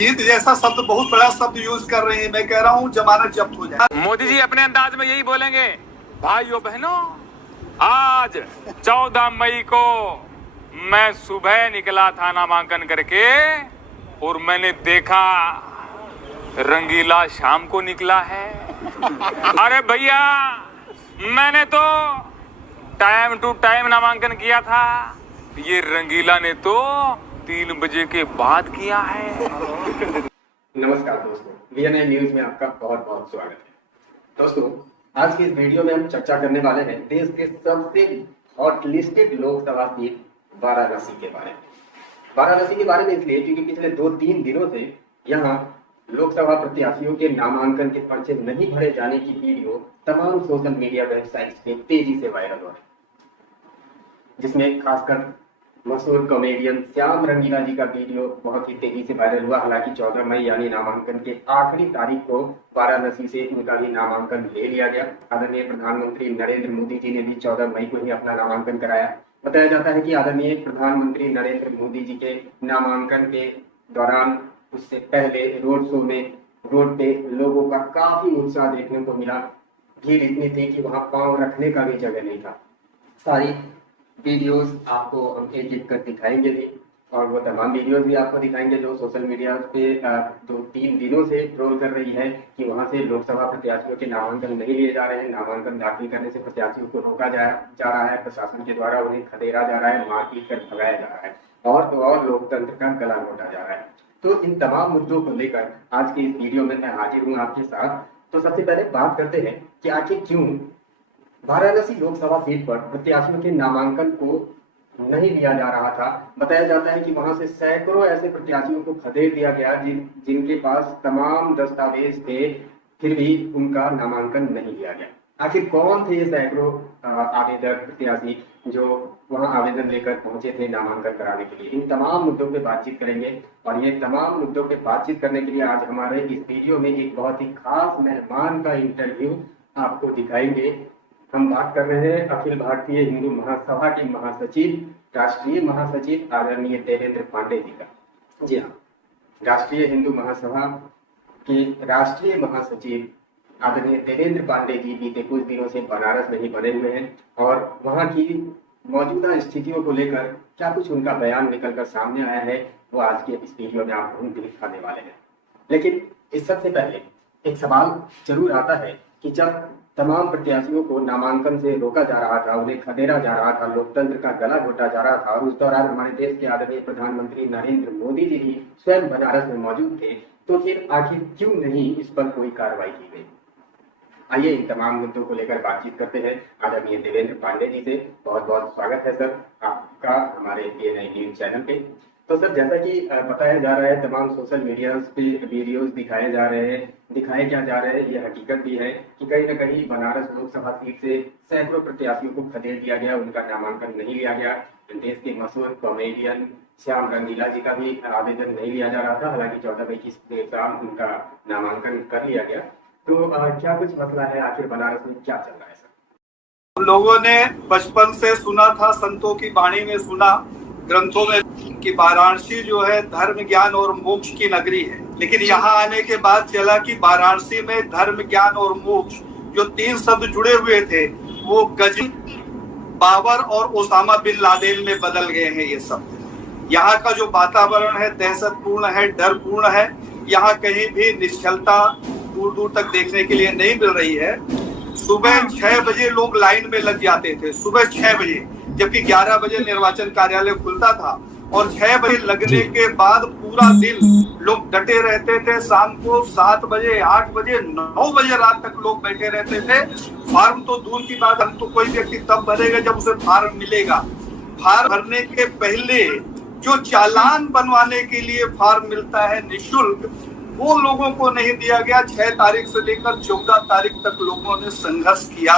जीत जैसा शब्द बहुत बड़ा शब्द यूज कर रहे हैं। मैं कह रहा हूँ जमानत जब्त हो जाए। मोदी जी अपने अंदाज में यही बोलेंगे, भाइयों बहनों, आज 14 मई को मैं सुबह निकला था नामांकन करके और मैंने देखा रंगीला शाम को निकला है। अरे भैया, मैंने तो टाइम टू टाइम नामांकन किया था, ये रंगीला ने तो 3 बजे के बाद किया है। नमस्कार दोस्तों, VNI न्यूज में आपका बहुत बहुत स्वागत है। दोस्तों, आज की इस वीडियो में हम चर्चा करने वाले हैं देश के सबसे hot listed Lok Sabha seat Varanasi के बारे में। वाराणसी के बारे में इसलिए क्योंकि पिछले 2-3 दिनों से यहाँ लोकसभा प्रत्याशियों के नामांकन के पर्चे नहीं भरे जाने की वीडियो तमाम सोशल मीडिया वेबसाइट्स पे तेजी से वायरल हो रही है, जिसमें खासकर मशहूर कॉमेडियन श्याम रंगीला जी का वीडियो बहुत ही तेजी से वायरल हुआ। हालांकि 14 मई यानी नामांकन के आखिरी तारीख को वाराणसी से उनका भी नामांकन ले लिया गया। आदरणीय प्रधानमंत्री नरेंद्र मोदी जी ने भी 14 मई को ही अपना नामांकन कराया। बताया जाता है कि आदरणीय प्रधानमंत्री नरेंद्र मोदी जी के नामांकन के दौरान उससे पहले रोड शो में रोड पे लोगों का काफी उत्साह देखने को मिला। भीड़ इतनी थी कि वहां पांव रखने का भी जगह नहीं था। सारी वीडियोस आपको हम एक कर दिखाएंगे भी, और वो तमाम वीडियोस भी आपको दिखाएंगे जो सोशल मीडिया पे 2-3 दिनों से ट्रोल कर रही है कि वहां से लोकसभा प्रत्याशियों के नामांकन नहीं लिए जा रहे हैं, नामांकन दाखिल करने से प्रत्याशियों को रोका जा रहा है, प्रशासन के द्वारा उन्हें खदेड़ा जा रहा है, मारपीट कर भगाया जा रहा है और लोकतंत्र का गला घोटा जा रहा है। तो इन तमाम मुद्दों को लेकर आज की इस वीडियो में मैं हाजिर हूँ आपके साथ। तो सबसे पहले बात करते हैं कि आखिर क्यों वाराणसी लोकसभा सीट पर प्रत्याशियों के नामांकन को नहीं लिया जा रहा था। बताया जाता है कि वहां से सैकड़ों ऐसे प्रत्याशियों को खदेड़ दिया गया जिनके पास तमाम दस्तावेज थे, फिर भी उनका नामांकन नहीं लिया गया। आखिर कौन थे ये सैकड़ों आवेदक प्रत्याशी जो वहां आवेदन लेकर पहुंचे थे नामांकन कराने के लिए? इन तमाम मुद्दों पे बातचीत करेंगे और ये तमाम मुद्दों पे बातचीत करने के लिए आज हमारे इस वीडियो में एक बहुत ही खास मेहमान का इंटरव्यू आपको दिखाएंगे। हम बात कर रहे हैं अखिल भारतीय हिंदू महासभा के महासचिव, राष्ट्रीय महासचिव आदरणीय देवेंद्र पांडे जी का। जी हाँ, राष्ट्रीय हिंदू महासभा के राष्ट्रीय महासचिव आदरणीय देवेंद्र पांडे जी बीते कुछ दिनों से बनारस में ही बने हुए हैं और वहां की मौजूदा स्थितियों को लेकर क्या कुछ उनका बयान निकलकर सामने आया है वो आज के इस वीडियो में आपको हम दिखाने वाले हैं। लेकिन इस सबसे पहले एक सवाल जरूर आता है कि जब तमाम प्रत्याशियों को नामांकन से रोका जा रहा था, उन्हें खदेड़ा जा रहा था, लोकतंत्र का गला घोटा जा रहा था और उस दौरान हमारे देश के आदरणीय प्रधानमंत्री नरेंद्र मोदी जी भी स्वयं बनारस में मौजूद थे, तो फिर आखिर क्यों नहीं इस पर कोई कार्रवाई की गई? आइए इन तमाम मुद्दों को लेकर बातचीत करते हैं आदरणीय देवेंद्र पांडे जी से। बहुत बहुत स्वागत है सर आपका हमारे VNI न्यूज चैनल पे। तो सर, जैसा कि बताया जा रहा है तमाम सोशल मीडिया पे वीडियोस दिखाए जा रहे हैं, दिखाए क्या जा रहे हैं, ये हकीकत भी है कि कहीं न कहीं बनारस लोकसभा सीट से सैकड़ों प्रत्याशियों को खदेड़ दिया गया, उनका नामांकन नहीं लिया गया। देश के मशहूर कॉमेडियन श्याम रंगीला जी का भी आवेदन नहीं लिया जा रहा था। हालांकि 14 मई की शाम उनका नामांकन कर लिया गया। तो क्या कुछ मसला है, आखिर बनारस में क्या चल रहा है सर? लोगों ने बचपन से सुना था, संतों की वाणी में सुना, ग्रंथों में, कि वाराणसी जो है धर्म ज्ञान और मोक्ष की नगरी है। लेकिन यहाँ आने के बाद चला कि वाराणसी में धर्म ज्ञान और मोक्ष जो 3 शब्द जुड़े हुए थे वो गजनी, बाबर और ओसामा बिन लादेन में बदल गए हैं ये शब्द। यहाँ का जो वातावरण है दहशतपूर्ण है, डरपूर्ण है। यहाँ कहीं भी निश्चलता दूर दूर तक देखने के लिए नहीं मिल रही है। सुबह 6 बजे लोग लाइन में लग जाते थे, सुबह 6 बजे, जबकि 11 बजे निर्वाचन कार्यालय खुलता था और 6 बजे लगने के बाद पूरा दिन लोग डटे रहते थे। शाम को 7 बजे, 8 बजे, 9 बजे रात तक लोग बैठे रहते थे। फॉर्म तो दूर की बात, हम तो कोई व्यक्ति तब भरेगा जब उसे फॉर्म मिलेगा। फॉर्म भरने के पहले जो चालान बनवाने के लिए फॉर्म मिलता है निःशुल्क, वो लोगों को नहीं दिया गया। 6 तारीख से लेकर 14 तारीख तक लोगों ने संघर्ष किया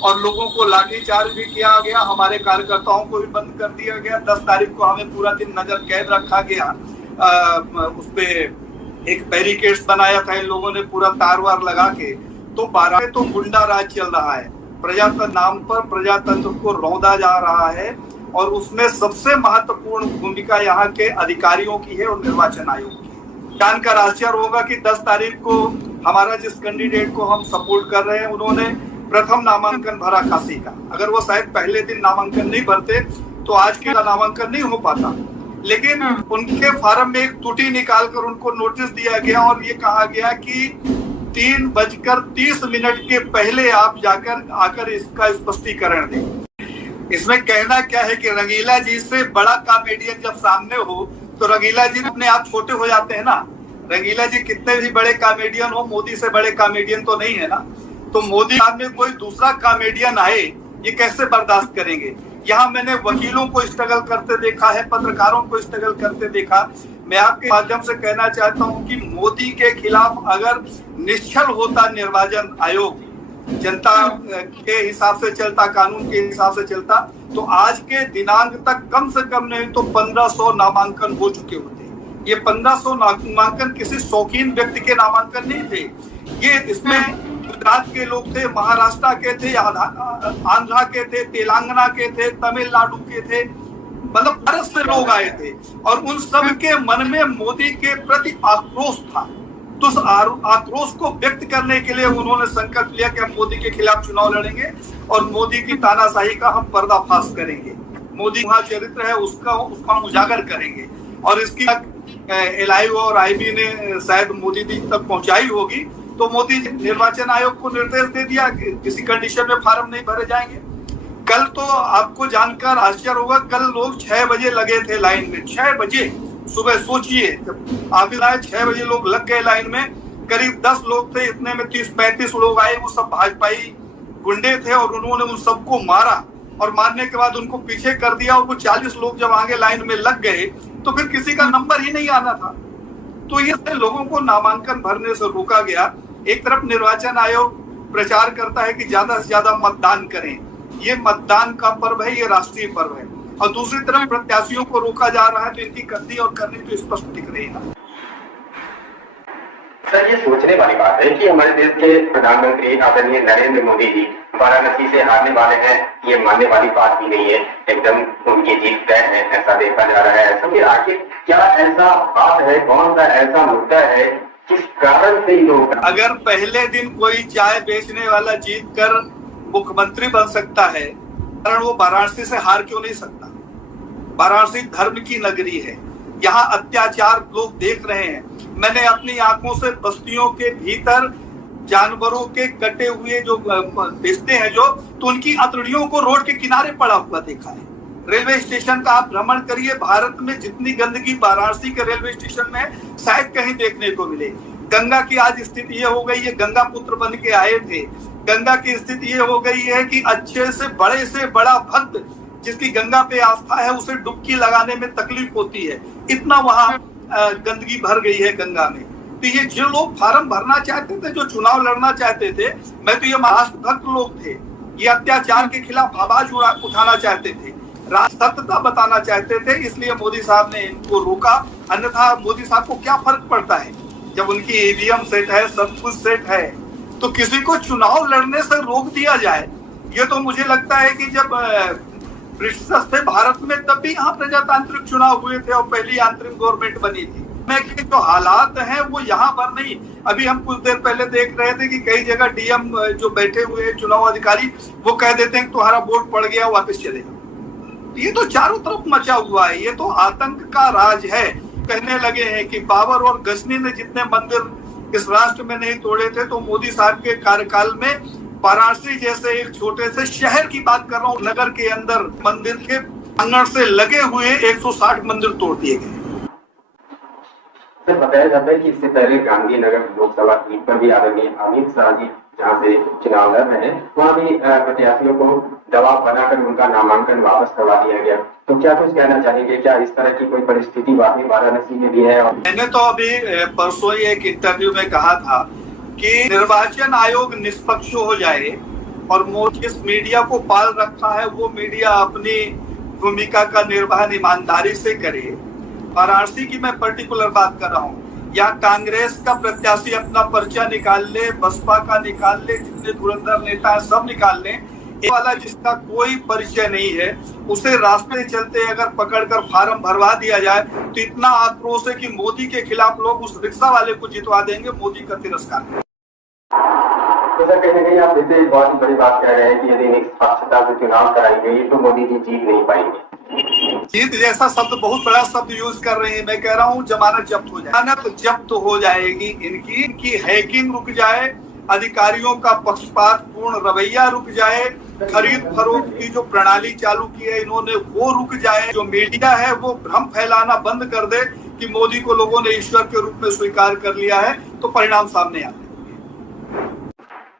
और लोगों को लाठीचार्ज भी किया गया, हमारे कार्यकर्ताओं को भी बंद कर दिया गया। 10 तारीख को हमें पूरा दिन नजर कैद रखा गया। उस पे एक बैरिकेड्स बनाया था इन लोगों ने पूरा तार वार लगा के। तो 12 तो गुंडा राज चल रहा है, प्रजातंत्र नाम पर प्रजातंत्र को रौंदा जा रहा है और उसमें सबसे महत्वपूर्ण भूमिका यहाँ के अधिकारियों की है और निर्वाचन आयोग की। जानकर आश्चर्य होगा कि 10 तारीख को हमारा जिस कैंडिडेट को हम सपोर्ट कर रहे हैं उन्होंने प्रथम नामांकन भरा काशी का। अगर वो शायद पहले दिन नामांकन नहीं भरते तो आज के नामांकन नहीं हो पाता, लेकिन उनके फार्म में एक त्रुटि निकालकर उनको नोटिस दिया गया और ये कहा गया कि 3:30 के पहले आप आकर इसका स्पष्टीकरण दें। इसमें कहना क्या है कि रंगीला जी से बड़ा कॉमेडियन जब सामने हो तो रंगीला जी अपने आप छोटे हो जाते हैं ना। रंगीला जी कितने भी बड़े कॉमेडियन हो, मोदी से बड़े कॉमेडियन तो नहीं है ना। तो मोदी साहब में कोई दूसरा कॉमेडियन आए ये कैसे बर्दाश्त करेंगे। यहाँ मैंने वकीलों को स्ट्रगल करते देखा है, पत्रकारों को स्ट्रगल करते देखा। मैं आपके माध्यम से कहना चाहता हूँ कि मोदी के खिलाफ अगर निश्चल होता निर्वाचन आयोग, जनता के हिसाब से चलता, कानून के हिसाब से चलता, तो आज के दिनांक तक कम से कम नहीं तो 1500 नामांकन हो चुके होते। ये 1500 नामांकन किसी शौकीन व्यक्ति के नामांकन नहीं थे। ये इसमें गुजरात के लोग थे, महाराष्ट्र के थे, आंध्रा के थे, तेलंगाना के थे, तमिलनाडु के थे, मतलब भारत से लोग आए थे और उन सब के मन में मोदी के प्रति आक्रोश था। तो उस आक्रोश को व्यक्त करने के लिए उन्होंने संकल्प लिया कि हम मोदी के खिलाफ चुनाव लड़ेंगे और मोदी की तानाशाही का हम पर्दाफाश करेंगे। मोदी वहाँ चरित्र है उसका हम उजागर करेंगे और इसकी LIU और IB ने शायद मोदी जी तक पहुंचाई होगी। तो मोदी निर्वाचन आयोग को निर्देश दे दिया कि किसी कंडीशन में फार्म नहीं भरे जाएंगे। कल तो आपको जानकर आश्चर्य होगा, कल लोग 6 बजे लगे थे लाइन में। 6 बजे सुबह, सोचिए, जब ऑफिस आए 6 बजे लोग लग गए लाइन में। करीब 10 लोग थे, इतने में 30-35 लोग आए, वो सब भाजपाई गुंडे थे और उन्होंने उन सबको मारा और मारने के बाद उनको पीछे कर दिया। और वो 40 लोग जब आगे लाइन में लग गए तो फिर किसी का नंबर ही नहीं आना था। तो ये लोगों को नामांकन भरने से रोका गया। एक तरफ निर्वाचन आयोग प्रचार करता है कि ज्यादा से ज्यादा मतदान करें, ये मतदान का पर्व है, ये राष्ट्रीय पर्व है, और दूसरी तरफ प्रत्याशियों को रोका जा रहा है। तो इनकी करनी और करनी तो स्पष्ट दिख रही है। सर, ये सोचने वाली बात है कि हमारे देश के प्रधानमंत्री आदरणीय नरेंद्र मोदी जी वाराणसी से हारने वाले हैं, ये मानने वाली बात भी नहीं है, एकदम उनकी जीत तय है, ऐसा देखा जा रहा है। तो फिर आखिर क्या ऐसा बात है, कौन सा ऐसा मुद्दा है, किस कारण से लोग, अगर पहले दिन कोई चाय बेचने वाला जीत कर मुख्यमंत्री बन सकता है, कारण वो वाराणसी से हार क्यों नहीं सकता। वाराणसी धर्म की नगरी है, यहाँ अत्याचार लोग देख रहे हैं। मैंने अपनी आंखों से बस्तियों के भीतर जानवरों के कटे हुए जो बेचते हैं तो उनकी अतड़ियों को रोड के किनारे पड़ा हुआ देखा है। रेलवे स्टेशन का आप भ्रमण करिए, भारत में जितनी गंदगी वाराणसी के रेलवे स्टेशन में शायद कहीं देखने को मिले। गंगा की आज स्थिति ये हो गई है, गंगा पुत्र बन के आए थे, गंगा की स्थिति ये हो गई है कि अच्छे से बड़ा भक्त जिसकी गंगा पे आस्था है उसे डुबकी लगाने में तकलीफ होती है, इतना वहां गंदगी भर गई है गंगा में। तो ये जो लोग फार्म भरना चाहते थे, जो चुनाव लड़ना चाहते थे, मैं तो ये महाराष्ट्र भक्त लोग थे, ये अत्याचार के खिलाफ आवाज उठाना चाहते थे, सत्यता बताना चाहते थे, इसलिए मोदी साहब ने इनको रोका। अन्यथा मोदी साहब को क्या फर्क पड़ता है, जब उनकी EVM सेट है, सब कुछ सेट है, तो किसी को चुनाव लड़ने से रोक दिया जाए। ये तो मुझे लगता है कि जब ब्रिटिश थे भारत में तब भी यहाँ प्रजातांत्रिक चुनाव हुए थे और पहली अंतरिम गवर्नमेंट बनी थी। जो हालात हैं वो यहाँ पर नहीं। अभी हम कुछ देर पहले देख रहे थे कि कई जगह DM जो बैठे हुए हैं चुनाव अधिकारी, वो कह देते हैं तुम्हारा वोट पड़ गया, वापस चले जाओ। ये तो चारों तरफ मचा हुआ है, ये तो आतंक का राज है। कहने लगे हैं कि बाबर और गजनी ने जितने मंदिर इस राष्ट्र में नहीं तोड़े थे, तो मोदी साहब के कार्यकाल में वाराणसी जैसे एक छोटे से शहर की बात कर रहा हूँ, नगर के अंदर मंदिर के आंगन से लगे हुए 160 मंदिर तोड़ दिए गए। बताया जाता है कि इससे पहले गांधीनगर लोकसभा सीट पर भी आदरणीय अमित शाह जी जहाँ से चुनाव लड़ रहे हैं, वहाँ भी प्रत्याशियों को दबाव बनाकर उनका नामांकन वापस करवा दिया गया। तो क्या कुछ कहना चाहेंगे, क्या इस तरह की कोई परिस्थिति वाराणसी में भी है? मैंने तो अभी परसों ही एक इंटरव्यू में कहा था कि निर्वाचन आयोग निष्पक्ष हो जाए और जिस मीडिया को पाल रखा है वो मीडिया अपनी भूमिका का निर्वहन ईमानदारी से करे। वाराणसी की मैं पर्टिकुलर बात कर रहा हूँ, यहाँ कांग्रेस का प्रत्याशी अपना पर्चा निकाल ले, बसपा का निकाल ले, जितने धुरंधर नेता है सब निकाल ले, ये वाला जिसका कोई परिचय नहीं है उसे रास्ते चलते अगर पकड़कर फार्म भरवा दिया जाए तो इतना आक्रोश है कि मोदी के खिलाफ लोग उस रिक्शा वाले को जितवा देंगे, मोदी का तिरस्कार। तो सर कहीं ना कहीं आप इसे बहुत बड़ी बात कह रहे हैं कि यदि निष्पक्षता से चुनाव कराई गई तो मोदी जी जीत नहीं पाएंगे। जीत जैसा शब्द बहुत बड़ा शब्द यूज कर रहे हैं। मैं कह रहा हूँ जमानत जब्त हो जाए, जमानत जब्त हो जाएगी, इनकी हैकिंग रुक जाए, अधिकारियों का पक्षपातपूर्ण रवैया रुक जाए, खरीद फरोख्त की जो प्रणाली चालू की है इन्होंने वो रुक जाए, जो मीडिया है वो भ्रम फैलाना बंद कर दे कि मोदी को लोगों ने ईश्वर के रूप में स्वीकार कर लिया है, तो परिणाम सामने आते हैं।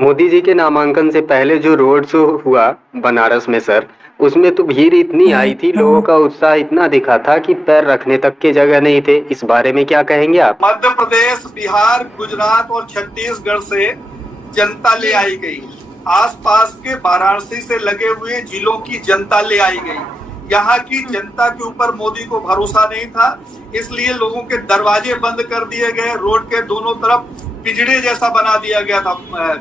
मोदी जी के नामांकन से पहले जो रोड शो हुआ बनारस में सर, उसमें तो भीड़ इतनी आई थी, लोगों का उत्साह इतना दिखा था कि पैर रखने तक की जगह नहीं थे। इस बारे में क्या कहेंगे आप? मध्य प्रदेश, बिहार, गुजरात और छत्तीसगढ़ से जनता ले आई गई, आसपास के वाराणसी से लगे हुए जिलों की जनता ले आई गई। यहाँ की जनता के ऊपर मोदी को भरोसा नहीं था, इसलिए लोगों के दरवाजे बंद कर दिए गए, रोड के दोनों तरफ पिंजड़े जैसा बना दिया गया था,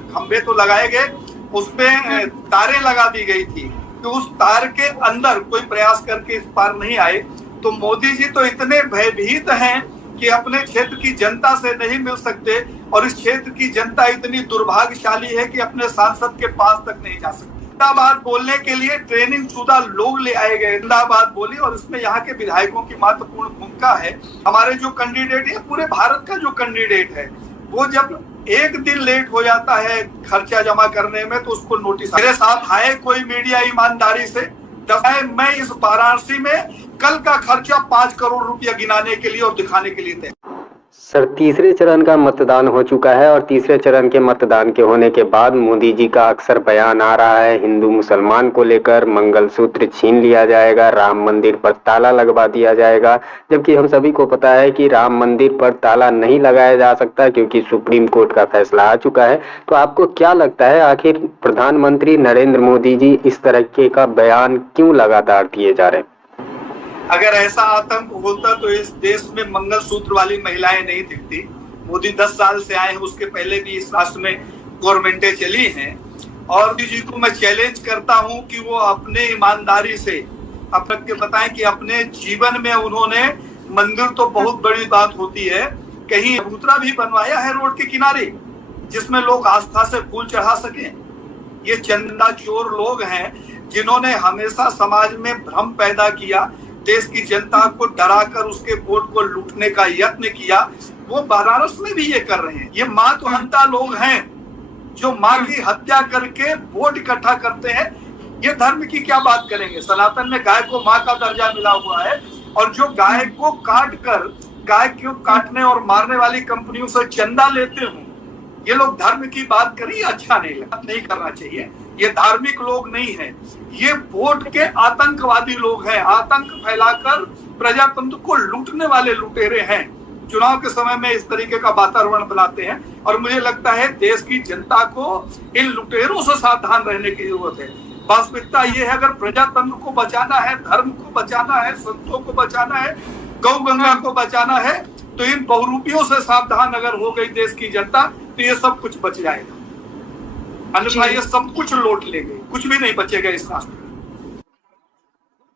खंबे तो लगाए गए, उसमें तारें लगा दी गई थी कि उस तार के अंदर कोई प्रयास करके इस पार नहीं आए। तो मोदी जी तो इतने भयभीत हैं कि अपने क्षेत्र की जनता से नहीं मिल सकते, और इस क्षेत्र की जनता इतनी दुर्भाग्यशाली है कि अपने सांसद के पास तक नहीं जा सकती। जिंदाबाद बोलने के लिए ट्रेनिंग शुदा लोग ले आए गए, जिंदाबाद बोली, और इसमें यहाँ के विधायकों की महत्वपूर्ण भूमिका है। हमारे जो कैंडिडेट है, पूरे भारत का जो कैंडिडेट है, वो जब एक दिन लेट हो जाता है खर्चा जमा करने में तो उसको नोटिस। मेरे साथ आए कोई मीडिया ईमानदारी से, मैं इस वाराणसी में कल का खर्चा 5 करोड़ रुपया गिनाने के लिए और दिखाने के लिए थे। सर तीसरे चरण का मतदान हो चुका है और तीसरे चरण के मतदान के होने के बाद मोदी जी का अक्सर बयान आ रहा है हिंदू मुसलमान को लेकर, मंगलसूत्र छीन लिया जाएगा, राम मंदिर पर ताला लगवा दिया जाएगा, जबकि हम सभी को पता है कि राम मंदिर पर ताला नहीं लगाया जा सकता क्योंकि सुप्रीम कोर्ट का फैसला आ चुका है। तो आपको क्या लगता है आखिर प्रधानमंत्री नरेंद्र मोदी जी इस तरह का बयान क्यों लगातार दिए जा रहे हैं? अगर ऐसा आतंक होता तो इस देश में मंगलसूत्र वाली महिलाएं नहीं दिखती। मोदी 10 साल से आए हैं, उसके पहले भी इस राष्ट्र में गवर्नमेंटें चली हैं, और मोदी जी को मैं चैलेंज करता हूं कि वो अपने ईमानदारी से अपने बताएं कि अपने जीवन में उन्होंने, मंदिर तो बहुत बड़ी बात होती है, कहीं चबूतरा भी बनवाया है रोड के किनारे जिसमें लोग आस्था से फूल चढ़ा सके। ये चंदा चोर लोग हैं जिन्होंने हमेशा समाज में भ्रम पैदा किया, देश की जनता को डराकर उसके वोट को लूटने का यत्न किया। वो बनारस में भी ये कर रहे हैं। ये माँ तो हंता लोग हैं जो माँ की हत्या करके वोट इकट्ठा करते हैं। ये धर्म की क्या बात करेंगे? सनातन में गाय को माँ का दर्जा मिला हुआ है, और जो गाय को काट कर गाय को काटने और मारने वाली कंपनियों से चंदा लेते हो, ये लोग धर्म की बात करें, अच्छा नहीं करना चाहिए। ये धार्मिक लोग नहीं है, ये वोट के आतंकवादी लोग हैं, आतंक फैलाकर प्रजातंत्र को लूटने वाले लुटेरे हैं। चुनाव के समय में इस तरीके का वातावरण बनाते हैं, और मुझे लगता है देश की जनता को इन लुटेरों से सावधान रहने की जरूरत है। वास्तविकता ये है, अगर प्रजातंत्र को बचाना है, धर्म को बचाना है, संतों को बचाना है, गौ गंगा को बचाना है, तो इन बहुरूपियों से सावधान अगर हो गई देश की जनता तो ये सब कुछ बच जाएगा, अन्यथा ये सब कुछ लौट लेंगे, कुछ भी नहीं बचेगा इस राष्ट्र में।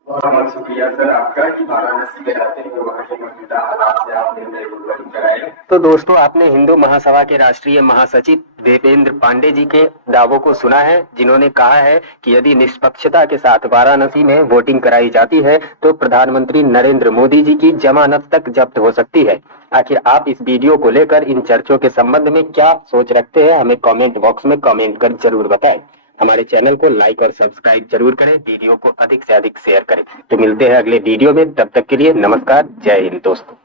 बहुत बहुत शुक्रिया सर आपका कि वाराणसी में रहते हुए वहाँ के मौजूदा हालात से आपने हमें रूबरू कराया। तो दोस्तों, आपने हिंदू महासभा के राष्ट्रीय महासचिव देवेंद्र पांडे जी के दावों को सुना है, जिन्होंने कहा है कि यदि निष्पक्षता के साथ वाराणसी में वोटिंग कराई जाती है तो प्रधानमंत्री नरेंद्र मोदी जी की जमानत तक जब्त हो सकती है। आखिर आप इस वीडियो को लेकर इन चर्चों के संबंध में क्या सोच रखते हैं, हमें कमेंट बॉक्स में कमेंट कर जरूर बताएं। हमारे चैनल को लाइक और सब्सक्राइब जरूर करें, वीडियो को अधिक से अधिक शेयर करें। तो मिलते हैं अगले वीडियो में, तब तक के लिए नमस्कार, जय हिंद दोस्तों।